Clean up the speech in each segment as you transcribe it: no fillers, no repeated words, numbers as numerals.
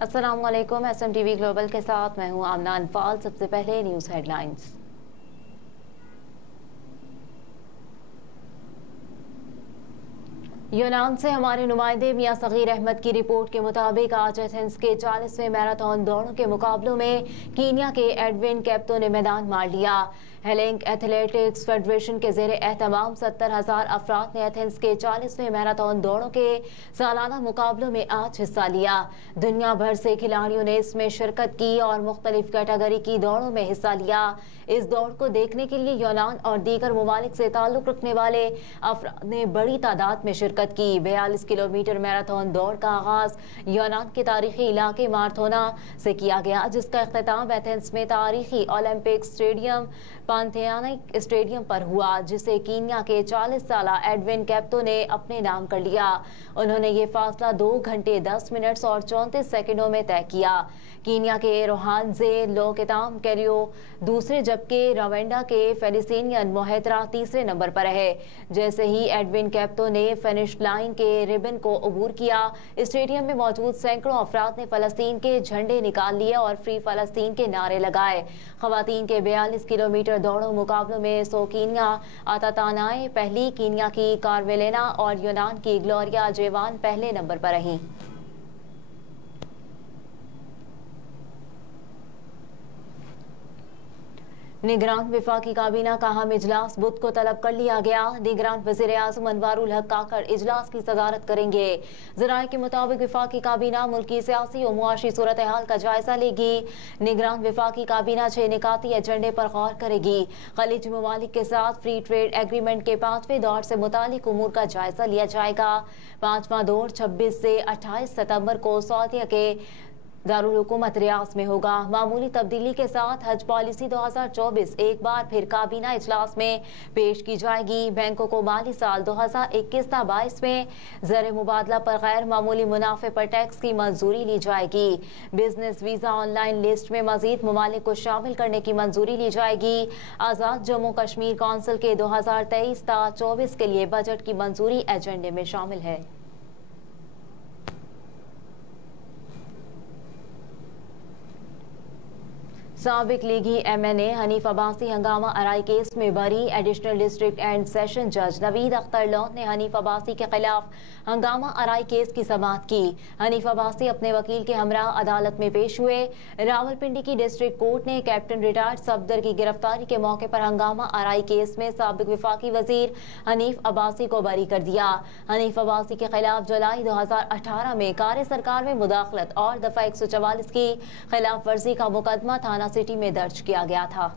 अस्सलाम वालेकुम। SMTV global के साथ मैं हूं आमना अनफाल। सबसे पहले न्यूज़ हेडलाइंस। यूनान से हमारे नुमाइंदे मियां सगीर अहमद की रिपोर्ट के मुताबिक आज एथेंस के 40वें मैराथन दौड़ों के मुकाबलों में कीनिया के एडविन कैप्टो ने मैदान मार लिया। हेलेंक एथलेटिक्स फेडरेशन के जेर एहतमाम 70,000 अफराद ने एथेंस के 40वें मैराथन दौड़ों के सालाना मुकाबलों में आज हिस्सा लिया। दुनिया भर से खिलाड़ियों ने इसमें शिरकत की और मुख्तलिफ कैटेगरी की दौड़ों में हिस्सा लिया। इस दौड़ को देखने के लिए यूनान और दीगर ममालिक से ताल्लुक रखने वाले अफराद ने बड़ी तादाद में शिरकत की। 42 किलोमीटर मैराथन दौड़ का आगाज यूनान के तारीखी इलाके मारथोना से किया गया, जिसका इख्तिताम एथेंस में तारीखी ओलंपिक स्टेडियम पांथेयानिक स्टेडियम पर हुआ, जिसे कीनिया के 40 साला एडविन कैप्टो ने अपने नाम कर लिया। उन्होंने ये फासला 2 घंटे 10 मिनट और 34 सेकंडों में तय किया। कीनिया के रोहानजे लोकेताम कैरियो दूसरे, जबकि रवांडा के फेलिसिनियन मोहेतरा तीसरे नंबर पर है। जैसे ही एडविन कैप्टो ने फिनिश लाइन के रिबन को अबूर किया, स्टेडियम में मौजूद सैकड़ों अफराद ने फलस्तीन के झंडे निकाल लिए और फ्री फलस्तीन के नारे लगाए। खवातीन के 42 किलोमीटर दौड़ों मुकाबलों में कीनिया आतातानाए पहली, कीनिया की कारवेलेना और यूनान की ग्लोरिया जेवान पहले नंबर पर रहीं। निगरान विफाकी काबीना का अहम इजलास बुध को तलब कर लिया गया। निगरान वज़ीर आज़म अनवारुल हक काकड़ इजलास की सदारत करेंगे। ज़राए के मुताबिक विफाकी काबीना मुल्की सियासी और मुआशी सूरत हाल का जायजा लेगी। निगरान विफाकी काबीना 6 निकाती एजेंडे पर गौर करेगी। खलीज ममालिक के साथ फ्री ट्रेड एग्रीमेंट के 5वें दौर से मुतालिक उमूर का जायजा लिया जाएगा। 5वां दौर 26 से 28 सितंबर को सऊदीया के दारुल हुकूमत रियाज में होगा। मामूली तब्दीली के साथ हज पॉलिसी 2024 एक बार फिर काबीना इजलास में पेश की जाएगी। बैंकों को माली साल 2021-22 में ज़र मुबादला पर गैर मामूली मुनाफे पर टैक्स की मंजूरी ली जाएगी। बिजनेस वीजा ऑनलाइन लिस्ट में मजीद ममालिक को शामिल करने की मंजूरी ली जाएगी। आज़ाद जम्मू कश्मीर कौंसिल के 2023-24 के लिए बजट की मंजूरी एजेंडे में शामिल है। साबिक लीगी MNA हनीफ अब्बासी हंगामा आराई केस में बरी। एडिशनल डिस्ट्रिक्ट एंड सेशन जज नवीद अख्तर लॉन ने हनीफ अब्बासी के खिलाफ हंगामा आराई केस की समाअत की। हनीफ अब्बासी अपने वकील के हमरा अदालत में पेश हुए। रावलपिंडी की डिस्ट्रिक्ट कोर्ट ने कैप्टन रिटायर्ड सफदर की गिरफ्तारी के मौके पर हंगामा आराई केस में साबिक विफाकी वजीर हनीफ अब्बासी को बरी कर दिया। हनीफ अब्बासी के खिलाफ जुलाई 2018 में कार्य सरकार में मुदाखलत और दफा 144 की खिलाफ वर्जी का मुकदमा थाना सिटी में दर्ज किया गया था।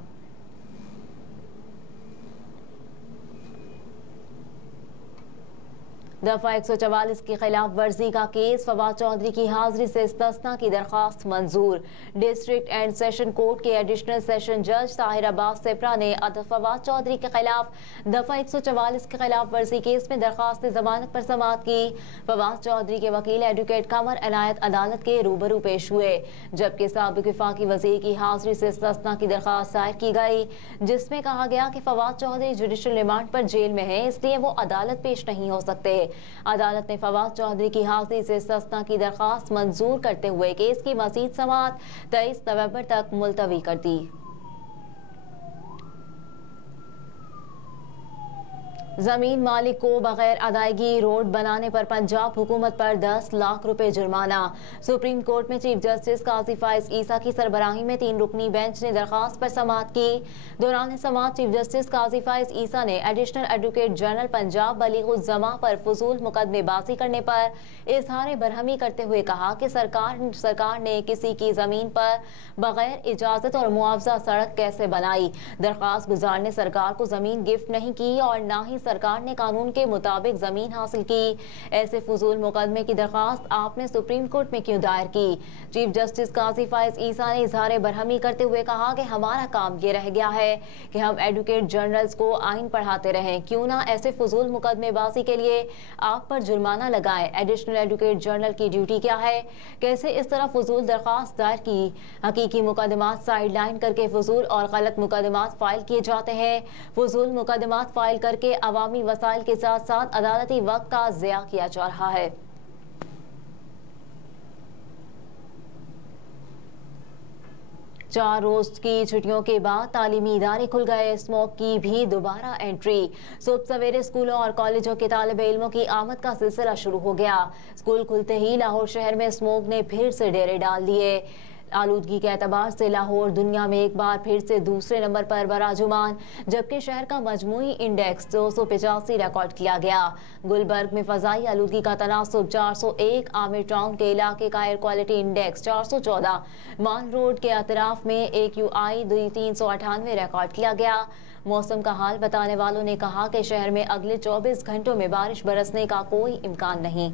दफा 144 की खिलाफ वर्जी का केस फवाद चौधरी की हाजिरी से इस्तिस्ना की दरखास्त मंजूर। डिस्ट्रिक्ट एंड सेशन कोर्ट के एडिशनल सेशन जज ताहिर अब्बास सेप्रा ने फवाद चौधरी के खिलाफ दफा 144 के खिलाफ वर्जी केस में दरखास्त जमानत पर समाअत की। फवाद चौधरी के वकील एडवोकेट कमर इनायत अदालत के रूबरू पेश हुए, जबकि साबिक वफाकी वजीर की हाजिरी से इस्तिस्ना की दरखास्त दायर की गई, जिसमें कहा गया कि फवाद चौधरी जुडिशल रिमांड पर जेल में है, इसलिए वो अदालत पेश नहीं हो सकते। अदालत ने फवाद चौधरी की हाजिरी से इस्तिस्ना की दरखास्त मंजूर करते हुए केस की मजीद समाअत 23 नवंबर तक मुलतवी कर दी। जमीन मालिक को बगैर अदायगी रोड बनाने पर पंजाब हुकूमत पर 10 लाख रुपए जुर्माना। सुप्रीम कोर्ट में चीफ जस्टिस काजी फाइज ईसा की सरबराही में 3 रुकनी बेंच ने दरखास्त पर समाअत की। दौरान समाअत चीफ जस्टिस काजी फाइज ईसा ने एडिशनल एडवोकेट जनरल पंजाब बलीगुज़्ज़मा पर फजूल मुकदमेबाजी करने पर इजहार बरहमी करते हुए कहा कि सरकार ने किसी की जमीन पर बगैर इजाजत और मुआवजा सड़क कैसे बनाई। दरखास्त गुजार ने सरकार को जमीन गिफ्ट नहीं की और न ही सरकार ने कानून के मुताबिक जमीन हासिल की। ऐसे फजूल मुकदमे की दरखास्त आपने सुप्रीम कोर्ट में क्यों दायर की। चीफ जस्टिस काजी फाइज ईसा ने इजहार बरहमी करते हुए कहा कि हमारा काम ये रह गया है कि हम एडवोकेट जनरल्स को आइन पढ़ाते रहें, क्यों ना ऐसे फजूल मुकदमेबाजी के लिए आप पर जुर्माना लगाएं। एडिशनल एडवोकेट जनरल की ड्यूटी क्या है, कैसे इस तरह फजूल दरखास्त दायर की। हकीकी मुकदमात साइडलाइन करके फजूल और गलत मुकदमात फाइल किए जाते हैं। फजूल मुकदमात फाइल करके अवामी वसाइल के साथ साथ अदालती वक्त का ज़िया किया जा रहा है। 4 रोज की छुट्टियों के बाद तालीमी इदारे खुल गए, स्मोक की भी दोबारा एंट्री। सुबह सवेरे स्कूलों और कॉलेजों के तालिबे इल्मों की आमद का सिलसिला शुरू हो गया। स्कूल खुलते ही लाहौर शहर में स्मोक ने फिर से डेरे डाल दिए। आलूदगी के एतबार से लाहौर दुनिया में एक बार फिर से दूसरे नंबर पर बराजुमान, जबकि शहर का मजमूई इंडेक्स 285 रिकॉर्ड किया गया। गुलबर्ग में फजाई आलूदगी का तनासुब 401, आमिर टाउन के इलाके का एयर क्वालिटी इंडेक्स 414, मान रोड के अतराफ में AQI 398 रिकॉर्ड किया गया। मौसम का हाल बताने वालों ने कहा कि शहर में अगले 24 घंटों में बारिश बरसने का कोई इम्कान नहीं।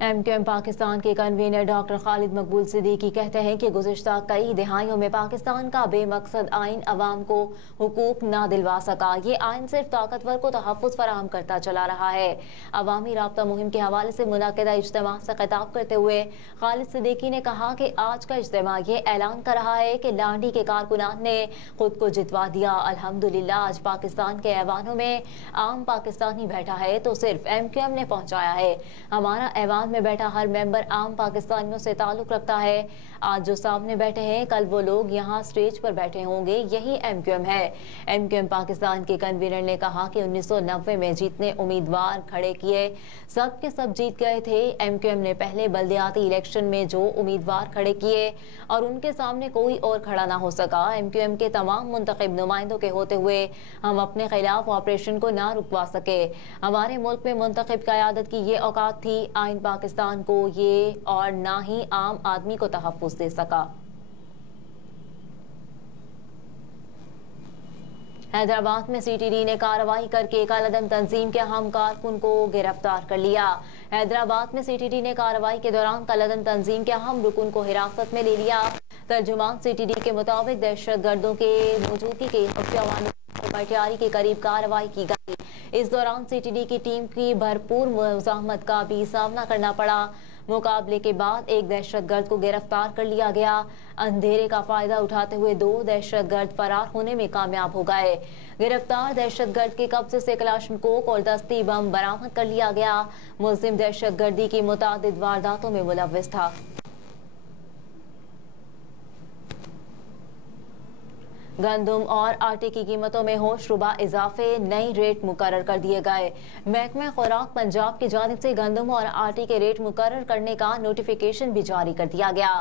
MQM पाकिस्तान के कन्वीनर डॉक्टर खालिद मकबूल सिद्दीकी कहते हैं कि गुज़िश्ता कई दिहाइयों में पाकिस्तान का बेमकसद आइन अवाम को हुकूक ना दिलवा सका। ये आइन सिर्फ ताकतवर को तहफ़्फ़ुज़ फराहम करता चला रहा है। अवामी राब्ता मुहिम के हवाले से मुनक़िदा इज्तिमा से खिताब करते हुए खालिद सिद्दीकी ने कहा कि आज का इज्तिमा ये ऐलान कर रहा है कि लांडी के कारकुनान ने खुद को जितवा दिया। अल्हम्दुलिल्लाह आज पाकिस्तान के ऐवानों में आम पाकिस्तानी बैठा है तो सिर्फ MQM ने पहुँचाया है। हमारा ऐवान में बैठा हर मेंबर आम पाकिस्तानियों से ताल्लुक रखता है। आज जो सामने बैठे हैं कल वो लोग यहाँ स्टेज पर बैठे होंगे, यही MQM है। MQM पाकिस्तान के कन्वीनर ने कहा कि 1990 में जितने उम्मीदवार खड़े किए सब के सब जीत गए थे। MQM ने पहले बल्दियाती इलेक्शन में जो उम्मीदवार खड़े किए और उनके सामने कोई और खड़ा ना हो सका। MQM के तमाम मुंतखब नुमाइंदों के होते हुए हम अपने खिलाफ ऑपरेशन को ना रुकवा सके। हमारे मुल्क में मुंतखब क़यादत की ये औकात थी, आइन पाकिस्तान को ये और ना ही आम आदमी को तहफ़्फ़ुज़ दे सका। हैदराबाद में CTD ने कार्रवाई करके कालादम तंजीम के अहम कारकुन को गिरफ्तार कर लिया। हैदराबाद में CTD ने कार्रवाई के दौरान कालादम तंजीम के अहम रुकन को हिरासत में ले लिया। तर्जुमान CTD के मुताबिक दहशतगर्दों के मौजूदगी के मटियारी के करीब कार्रवाई की गई। इस दौरान CTD की टीम की भरपूर मुज़ाहमत का भी सामना करना पड़ा। मुकाबले के बाद एक दहशतगर्द को गिरफ्तार कर लिया गया। अंधेरे का फायदा उठाते हुए 2 दहशतगर्द फरार होने में कामयाब हो गए। गिरफ्तार दहशतगर्द के कब्जे से कलाशनकोव और दस्ती बम बरामद कर लिया गया। मुल्जिम दहशतगर्दी की मुतादिद वारदातों में मुलव्विस था। गंदम और आटे की कीमतों में होशरुबा इजाफे, नई रेट मुकर्रर कर दिए गए। महकमा खुराक पंजाब की जानिब से गंदम और आटे के रेट मुकर्रर करने का नोटिफिकेशन भी जारी कर दिया गया।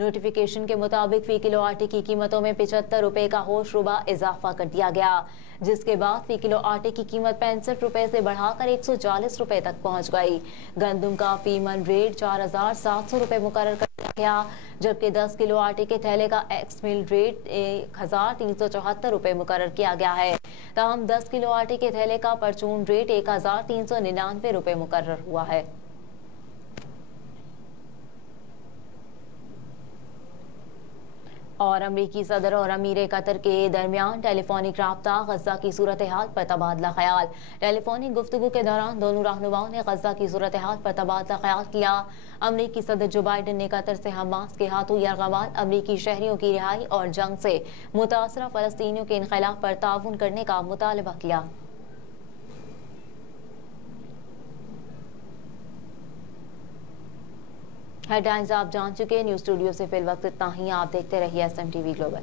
नोटिफिकेशन के मुताबिक फी किलो आटे की कीमतों में 75 रुपए का होशरुबा इजाफा कर दिया गया, जिसके बाद फी किलो आटे की कीमत 65 रुपए से बढ़ाकर 140 रुपए तक पहुंच गई। गंदम का फी मन रेट 4700 रुपए मुकर्रर कर दिया गया, जबकि 10 किलो आटे के थैले का एक्स मिल रेट 1374 रुपए मुकर्रर किया गया है। ताहम 10 किलो आटे के थैले का परचून रेट 1399 रुपए मुकर्रर हुआ है। और अमरीकी सदर और अमीर कतर के दरमियान टेलीफोनिक राब्ता, गज़ा की सूरत हाल पर तबादला ख्याल। टेलीफोनिक गुफ्तगू के दौरान दोनों रहनुमाओं ने गज़ा की सूरत हाल पर तबादला ख्याल किया। अमरीकी सदर जो बाइडन ने कतर से हमास के हाथों यरगमाल अमरीकी शहरियों की रिहाई और जंग से मुतासरा फ़लस्तीनियों के इनक़लाब पर ताउन करने का मुतालबा किया। हेडलाइंस आप जान चुके। न्यूज़ स्टूडियो से फिल वक्त इतना ही। आप देखते रहिए SMTV ग्लोबल।